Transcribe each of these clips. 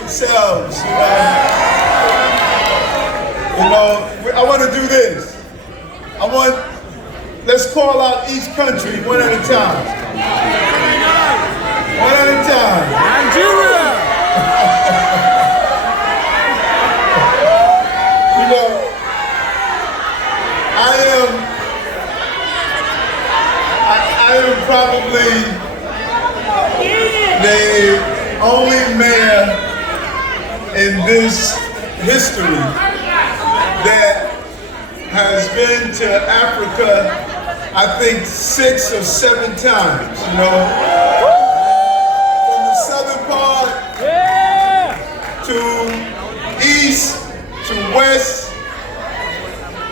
yourselves. I want to do this. Let's call out each country one at a time. One at a time. Nigeria! I am probably the only man in this history that has been to Africa, I think 6 or 7 times, From the southern part to east to west.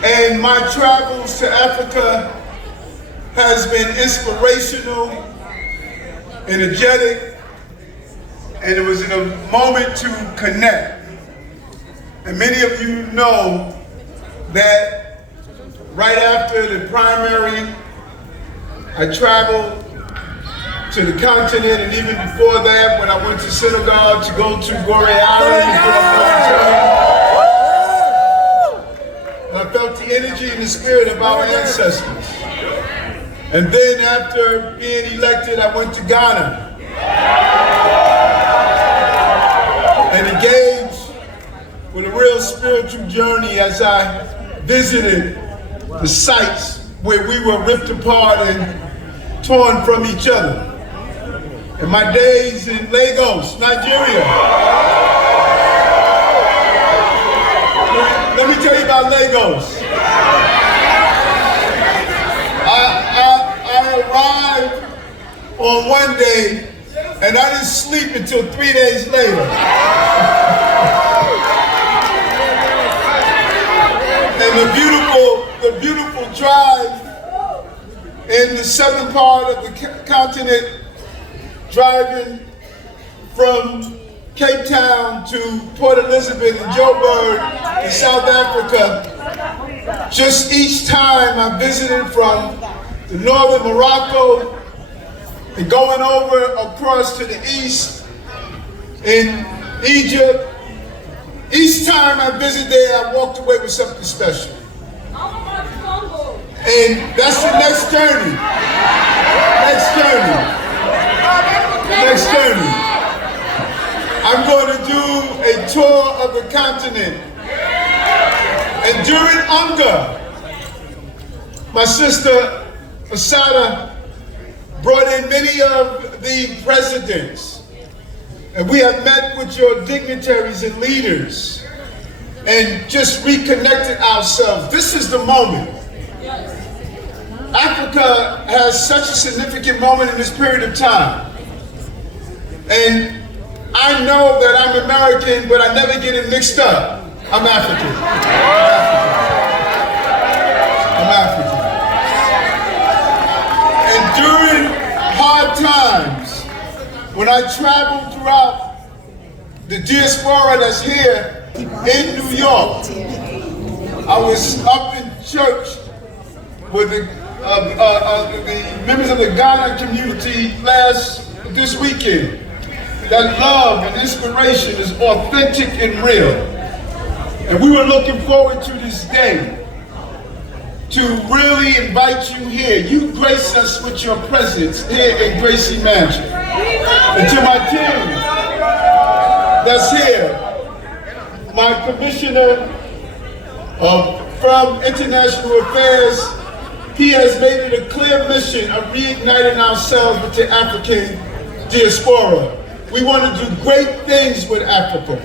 And my travels to Africa has been inspirational, energetic, and it was in a moment to connect. And many of you know that right after the primary, I traveled to the continent, and even before that, when I went to Senegal to go to Gorée Island and put up I felt the energy and the spirit of our ancestors. And then after being elected, I went to Ghana and engaged with a real spiritual journey as I visited the sites where we were ripped apart and torn from each other. In my days in Lagos, Nigeria. Let me tell you about Lagos. I arrived on one day and I didn't sleep until 3 days later. And the beautiful drive in the southern part of the continent, driving from Cape Town to Port Elizabeth and Joburg in South Africa. Just each time I visited from the northern Morocco and going over across to the east in Egypt. Each time I visited there, I walked away with something special. And that's the next journey. Next journey. I'm going to do a tour of the continent. And during UNGA, my sister Asada brought in many of the presidents. And we have met with your dignitaries and leaders and just reconnected ourselves. This is the moment. Africa has such a significant moment in this period of time. And I know that I'm American, but I never get it mixed up. I'm African. I'm African. And during hard times, when I traveled throughout the diaspora that's here in New York, I was up in church with the members of the Ghana community this weekend. That love and inspiration is authentic and real. And we were looking forward to this day to really invite you here. You grace us with your presence here in Gracie Mansion. And to my team that's here, my commissioner from International Affairs, he has made it a clear mission of reigniting ourselves with the African diaspora. We want to do great things with Africa.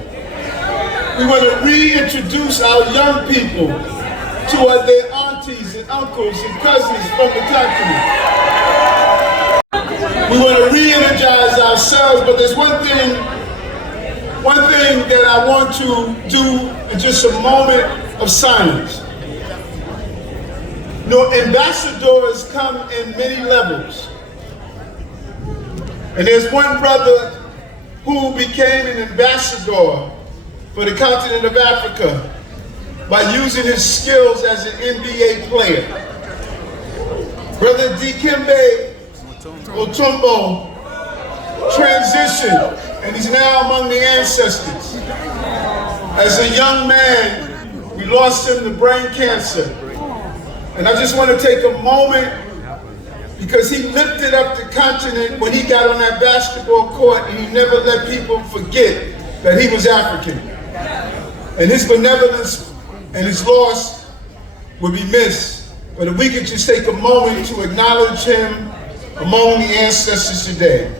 We want to reintroduce our young people to their aunties and uncles and cousins from the continent. We want to re-energize ourselves, but there's one thing that I want to do in just a moment of silence. Ambassadors come in many levels. And there's one brother who became an ambassador for the continent of Africa by using his skills as an NBA player. Brother Dikembe Mutombo transitioned and he's now among the ancestors. As a young man, we lost him to brain cancer. And I just want to take a moment, because he lifted up the continent when he got on that basketball court, and he never let people forget that he was African. And his benevolence and his loss will be missed. But if we could just take a moment to acknowledge him among the ancestors today.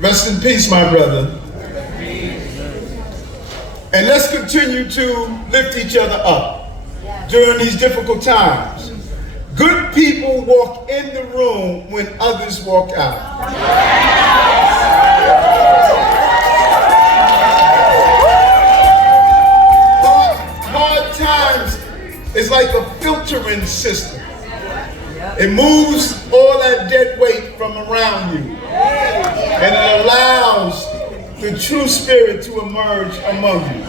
Rest in peace, my brother. And let's continue to lift each other up during these difficult times. Good people walk in the room when others walk out. Hard times is like a filtering system. It moves all that dead weight from around you, and it allows the true spirit to emerge among you.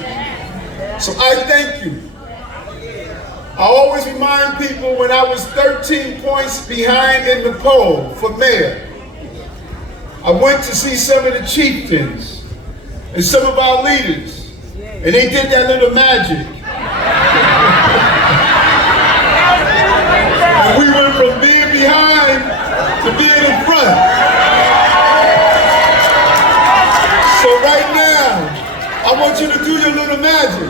So I thank you. I always remind people, when I was 13 points behind in the poll for mayor, I went to see some of the chieftains and some of our leaders, and they did that little magic. And we went from being behind to being in front. So right now, I want you to do your little magic.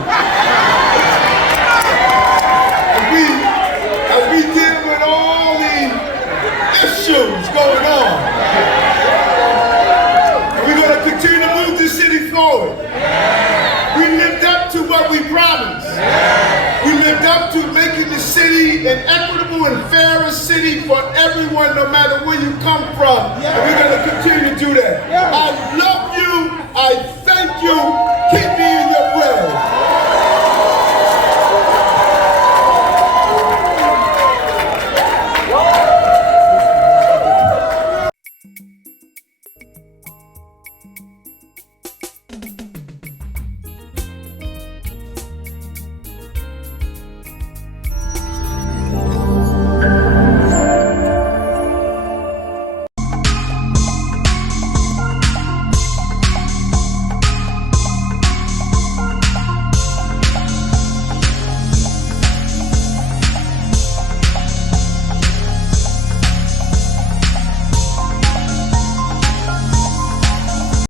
As we deal with all the issues going on, and we're going to continue to move this city forward. We lived up to what we promised. We lived up to making the city an equitable and fairer city for everyone, no matter where you come from. And we're going to continue to do that. I love you. I thank you.